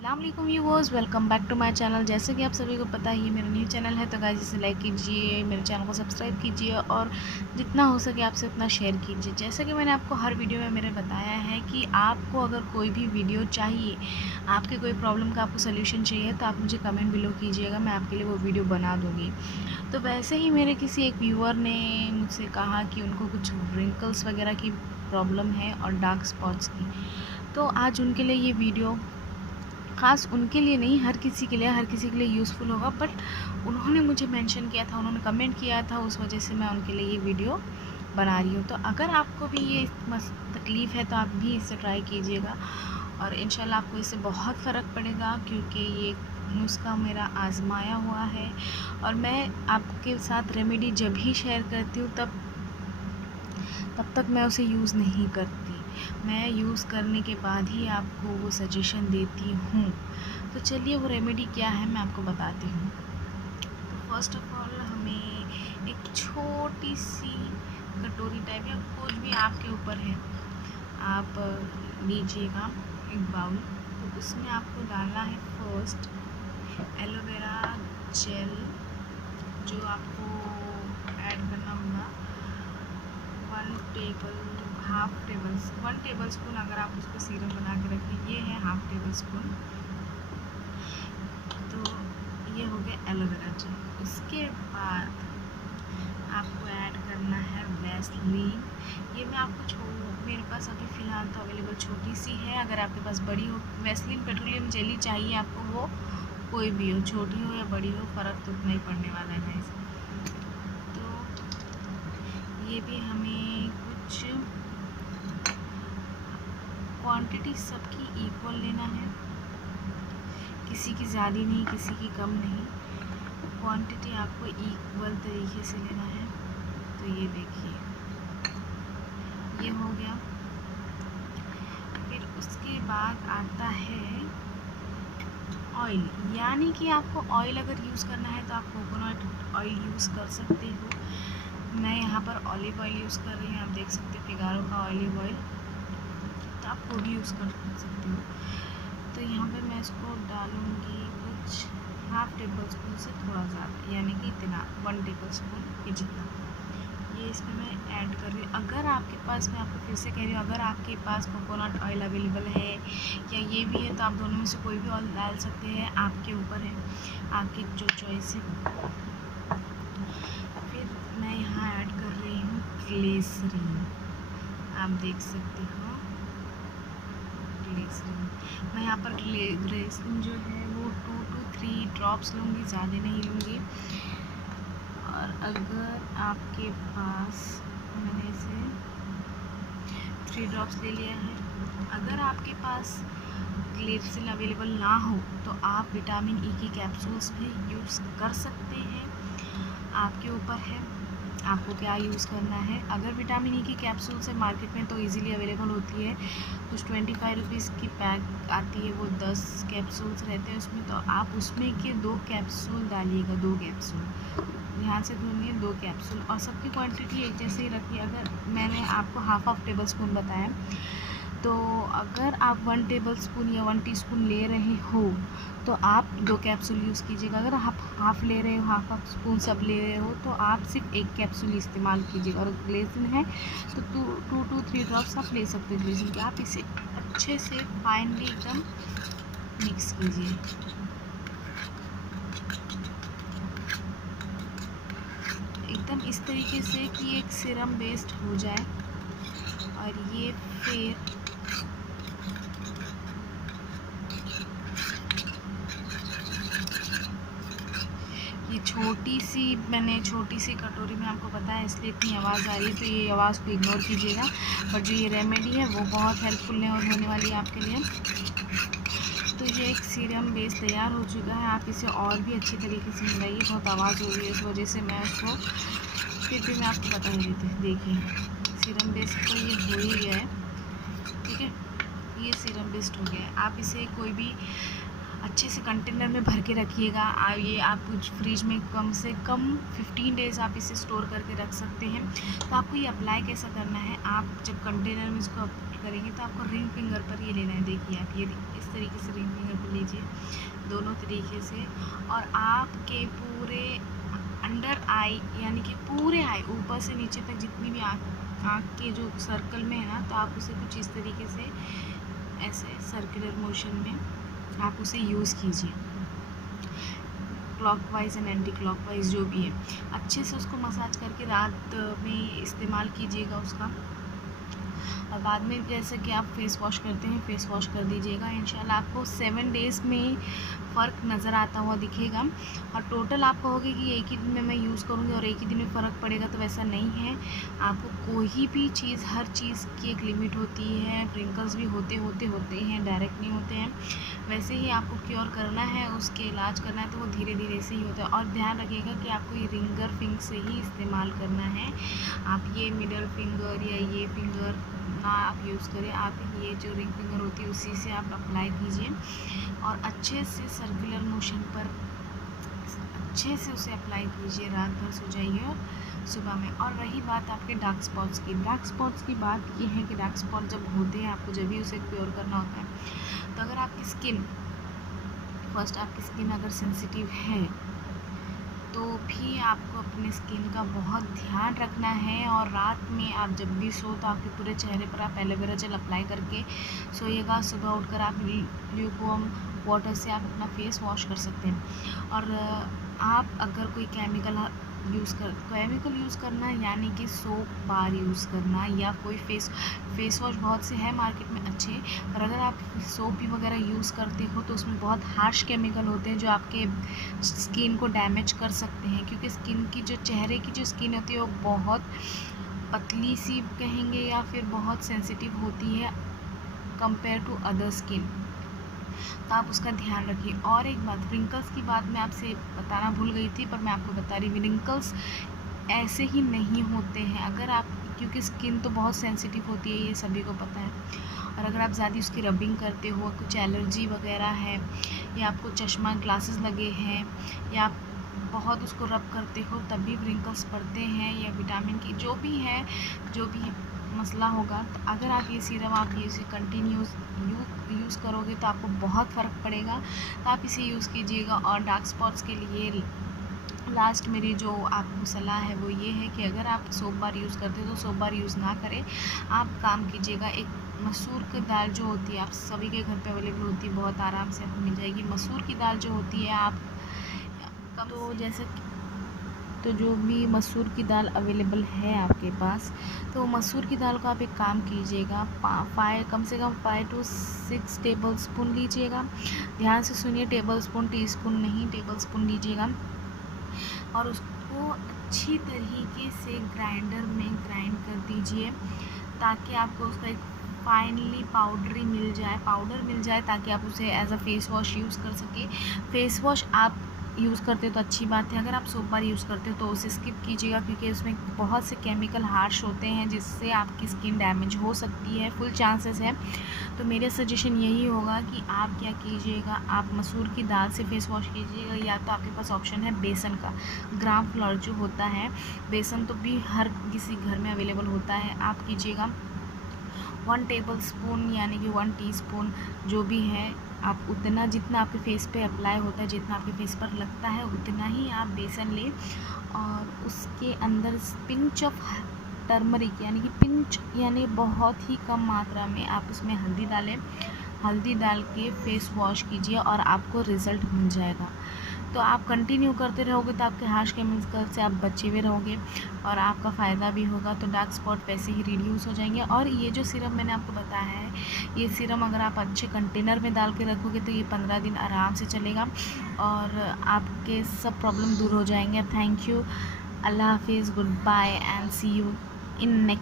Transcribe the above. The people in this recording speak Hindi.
अस्सलाम वालेकुम viewers, welcome back to my channel. जैसे कि आप सभी को पता ही मेरा न्यू चैनल है, तो गाइस इसे लाइक कीजिए, मेरे चैनल को सब्सक्राइब कीजिए और जितना हो सके आपसे उतना शेयर कीजिए। जैसे कि मैंने आपको हर वीडियो में मेरे बताया है कि आपको अगर कोई भी वीडियो चाहिए, आपके कोई प्रॉब्लम का आपको सोल्यूशन चाहिए, तो आप मुझे कमेंट बिलो कीजिएगा, मैं आपके लिए वो वीडियो बना दूँगी। तो वैसे ही मेरे किसी एक व्यूअर ने मुझसे कहा कि उनको कुछ रिंकल्स वगैरह की प्रॉब्लम है और डार्क स्पॉट्स की, तो आज उनके लिए ये वीडियो ख़ास उनके लिए नहीं, हर किसी के लिए यूज़फुल होगा। बट उन्होंने मुझे मेंशन किया था, उन्होंने कमेंट किया था, उस वजह से मैं उनके लिए ये वीडियो बना रही हूँ। तो अगर आपको भी ये तकलीफ़ है तो आप भी इसे ट्राई कीजिएगा और इंशाल्लाह आपको इससे बहुत फ़र्क पड़ेगा, क्योंकि ये नुस्ख़ा मेरा आज़माया हुआ है और मैं आपके साथ रेमेडी जब भी शेयर करती हूँ तब तक मैं उसे यूज़ नहीं करती। मैं यूज़ करने के बाद ही आपको वो सजेशन देती हूँ। तो चलिए वो रेमेडी क्या है मैं आपको बताती हूँ। तो फर्स्ट ऑफ़ ऑल हमें एक छोटी सी कटोरी टाइप या कुछ भी आपके ऊपर है, आप लीजिएगा एक बाउल। तो उसमें आपको डालना है फर्स्ट एलोवेरा जेल, जो आपको ऐड करना होगा 1 टेबल स्पून। अगर आप उसको सीरम बना के रखें, ये है हाफ टेबल स्पून। तो ये हो गया एलोवेरा जेल। उसके बाद आपको ऐड करना है वैसलीन। ये मैं आपको मेरे पास अभी फ़िलहाल तो अवेलेबल छोटी सी है, अगर आपके पास बड़ी हो। वैसलीन पेट्रोलियम जेली चाहिए आपको, वो कोई भी हो, छोटी हो या बड़ी हो, फ़र्क तो उतना ही पड़ने वाला है गाइस। तो ये भी हमें कुछ क्वांटिटी सबकी इक्वल लेना है, किसी की ज़्यादा नहीं, किसी की कम नहीं, क्वांटिटी आपको इक्वल तरीके से लेना है। तो ये देखिए, ये हो गया। फिर उसके बाद आता है ऑयल, यानी कि आपको ऑयल अगर यूज़ करना है तो आप कोकोनट ऑयल यूज़ कर सकते हो। मैं यहाँ पर ऑलिव ऑयल यूज़ कर रही हूँ, आप देख सकते हो फिगारो का ऑलिव ऑयल, तो आप वो भी यूज़ कर सकते हो। तो यहाँ पे मैं इसको डालूँगी कुछ हाफ टेबल स्पून से थोड़ा ज़्यादा, यानी कि इतना 1 टेबल स्पून के जितना, ये इसमें मैं ऐड कर रही हूँ। अगर आपके पास, मैं आपको फिर से कह रही हूँ, अगर आपके पास कोकोनट ऑयल अवेलेबल है या ये भी है, तो आप दोनों में से कोई भी ऑयल डाल सकते हैं, आपके ऊपर है, आपकी जो चॉइस है। फिर मैं यहाँ ऐड कर रही हूँ ग्लिसरीन, आप देख सकते हो ग्लिसरीन। मैं यहाँ पर ग्लिसरीन जो है वो 2 to 3 ड्रॉप्स लूँगी, ज़्यादा नहीं लूँगी। और अगर आपके पास, मैंने इसे 3 ड्रॉप्स ले लिया है। अगर आपके पास ग्लिसरीन अवेलेबल ना हो तो आप विटामिन ई की कैप्सूल्स भी यूज़ कर सकते हैं, आपके ऊपर है आपको क्या यूज़ करना है। अगर विटामिन ई की कैप्सूल्स है मार्केट में तो इजीली अवेलेबल होती है, कुछ 25 रुपीज़ की पैक आती है, वो 10 कैप्सूल्स रहते हैं उसमें, तो आप उसमें के 2 कैप्सूल डालिएगा, 2 कैप्सूल ध्यान से ढूंढिए, 2 कैप्सूल, और सबकी क्वांटिटी एक जैसे ही रखिए। अगर मैंने आपको हाफ टेबल स्पून बताया, तो अगर आप 1 टेबल स्पून या 1 टीस्पून ले रहे हो तो आप 2 कैप्सूल यूज़ कीजिएगा। अगर आप हाफ़ ले रहे हो, हाफ स्पून सब ले रहे हो, तो आप सिर्फ 1 कैप्सूल इस्तेमाल कीजिएगा। और ग्लिसरीन है तो 2 to 3 ड्रॉप्स आप ले सकते हो ग्लिसरीन के। आप इसे अच्छे से फाइनली एकदम मिक्स कीजिए। एकदम इस तरीके से कि एक सीरम बेस्ड हो जाए। और ये फिर ये मैंने छोटी सी कटोरी में आपको बताया, इसलिए इतनी आवाज़ आ रही है, तो ये आवाज़ को इग्नोर कीजिएगा। पर जो ये रेमेडी है वो बहुत हेल्पफुल होने वाली है आपके लिए। तो ये एक सीरम बेस तैयार हो चुका है, आप इसे और भी अच्छी तरीके से मिलाइए। बहुत आवाज़ हो रही है, इस वजह से मैं उसको फिर भी मैं आपको बता ही देती हूँ। देखिए सीरम बेस तो ये हो ही गया है, ठीक है, ये सीरम बेस्ड हो गया है। आप इसे कोई भी अच्छे से कंटेनर में भर के रखिएगा। ये आप कुछ फ्रिज में कम से कम 15 डेज़ आप इसे स्टोर करके रख सकते हैं। तो आपको ये अप्लाई कैसा करना है, आप जब कंटेनर में इसको करेंगे तो आपको रिंग फिंगर पर ये लेना है। देखिए आप ये इस तरीके से रिंग फिंगर पर लीजिए दोनों तरीके से, और आपके पूरे अंडर आई यानी कि पूरे आई ऊपर से नीचे तक जितनी भी आँख के जो सर्कल में है ना, तो आप उसे कुछ इस तरीके से ऐसे सर्कुलर मोशन में आप उसे यूज़ कीजिए, क्लॉकवाइज एंड एंटी क्लॉकवाइज जो भी है। अच्छे से उसको मसाज करके रात में इस्तेमाल कीजिएगा उसका। और बाद में जैसे कि आप फेस वॉश करते हैं, फेस वॉश कर दीजिएगा। इंशाल्लाह आपको 7 डेज़ में फ़र्क नज़र आता हुआ दिखेगा। और टोटल आप कहोगे कि एक ही दिन में मैं यूज़ करूँगी और एक ही दिन में फ़र्क पड़ेगा, तो वैसा नहीं है। आपको कोई भी चीज़, हर चीज़ की एक लिमिट होती है। रिंकल्स भी होते हैं, डायरेक्ट नहीं होते हैं। वैसे ही आपको क्योर करना है, उसके इलाज करना है, तो वो धीरे धीरे से ही होता है। और ध्यान रखिएगा कि आपको ये रिंगर फिंगर से ही इस्तेमाल करना है। आप ये मिडल फिंगर या ये फिंगर ना आप यूज़ करें। आप ये जो रिंग फिंगर होती है उसी से आप अप्लाई कीजिए और अच्छे से सर्कुलर मोशन पर अच्छे से उसे अप्लाई कीजिए। रात भर सो जाइए और सुबह में। और रही बात आपके डार्क स्पॉट्स की बात ये है कि डार्क स्पॉट जब होते हैं, आपको जब भी उसे क्योर करना होता है, तो अगर आपकी स्किन अगर सेंसिटिव है, तो भी आपको अपने स्किन का बहुत ध्यान रखना है। और रात में आप जब भी सो, तो आपके पूरे चेहरे पर आप एलोवेरा जेल अप्लाई करके सोइएगा। सुबह उठकर आप ल्यूकवार्म वाटर से आप अपना फेस वॉश कर सकते हैं। और आप अगर कोई केमिकल यूज़ करना यानी कि सोप बार यूज़ करना, या कोई फेस वॉश बहुत से हैं मार्केट में अच्छे, पर अगर आप सोप भी वगैरह यूज़ करते हो तो उसमें बहुत हार्श केमिकल होते हैं जो आपके स्किन को डैमेज कर सकते हैं। क्योंकि स्किन की जो चेहरे की जो स्किन होती है वो बहुत पतली सी कहेंगे या फिर बहुत सेंसिटिव होती है कंपेयर टू अदर स्किन, तो आप उसका ध्यान रखिए। और एक बात, रिंकल्स की बात मैं आपसे बताना भूल गई थी, पर मैं आपको बता रही हूँ, रिंकल्स ऐसे ही नहीं होते हैं। अगर आप, क्योंकि स्किन तो बहुत सेंसिटिव होती है, ये सभी को पता है, और अगर आप ज़्यादा उसकी रबिंग करते हो, कुछ एलर्जी वगैरह है, या आपको चश्मा ग्लासेस लगे हैं, या आप बहुत उसको रब करते हो तब भी रिंकल्स पड़ते हैं, या विटामिन की जो भी मसला होगा, तो अगर आप ये सीरम आप ये इसे कंटिन्यूस यूज़ करोगे तो आपको बहुत फ़र्क पड़ेगा। तो आप इसे यूज़ कीजिएगा। और डार्क स्पॉट्स के लिए लास्ट मेरी जो आपको सलाह है वो ये है कि अगर आप सोप बार यूज़ करते हो तो सोप बार यूज़ ना करें। आप काम कीजिएगा, एक मसूर की दाल जो होती है, आप सभी के घर पे अवेलेबल होती है, बहुत आराम से आपको मिल जाएगी। मसूर की दाल जो होती है, आप तो जैसे तो जो भी मसूर की दाल अवेलेबल है आपके पास, तो मसूर की दाल को आप एक काम कीजिएगा, कम से कम 5 to 6 टेबल स्पून लीजिएगा। ध्यान से सुनिए, टेबल स्पून, टीस्पून नहीं, टेबल स्पून लीजिएगा। और उसको अच्छी तरीके से ग्राइंडर में ग्राइंड कर दीजिए, ताकि आपको उसका एक फाइनली पाउडर मिल जाए, ताकि आप उसे as a face wash use कर सके। फेस वॉश आप यूज़ करते हो तो अच्छी बात है, अगर आप सोप बार यूज़ करते हो तो उसे स्किप कीजिएगा, क्योंकि उसमें बहुत से केमिकल हार्श होते हैं जिससे आपकी स्किन डैमेज हो सकती है, फुल चांसेस है। तो मेरा सजेशन यही होगा कि आप क्या कीजिएगा, आप मसूर की दाल से फेस वॉश कीजिएगा, या तो आपके पास ऑप्शन है बेसन का, ग्राम फ्लोर जो होता है, बेसन तो भी हर किसी घर में अवेलेबल होता है। आप कीजिएगा 1 टेबल स्पून यानी कि 1 टीस्पून जो भी है, आप उतना जितना आपके फेस पे अप्लाई होता है, जितना आपके फेस पर लगता है उतना ही आप बेसन लें। और उसके अंदर पिंच ऑफ टर्मरिक यानी बहुत ही कम मात्रा में आप उसमें हल्दी डाल के फेस वॉश कीजिए और आपको रिज़ल्ट मिल जाएगा। तो आप कंटिन्यू करते रहोगे तो आपके हार्श केमिकल से आप बचे हुए रहोगे और आपका फ़ायदा भी होगा। तो डार्क स्पॉट वैसे ही रिड्यूस हो जाएंगे। और ये जो सीरम मैंने आपको बताया है, ये सीरम अगर आप अच्छे कंटेनर में डाल के रखोगे तो ये 15 दिन आराम से चलेगा और आपके सब प्रॉब्लम दूर हो जाएंगे। थैंक यू, अल्लाह हाफिज़, goodbye and see you in next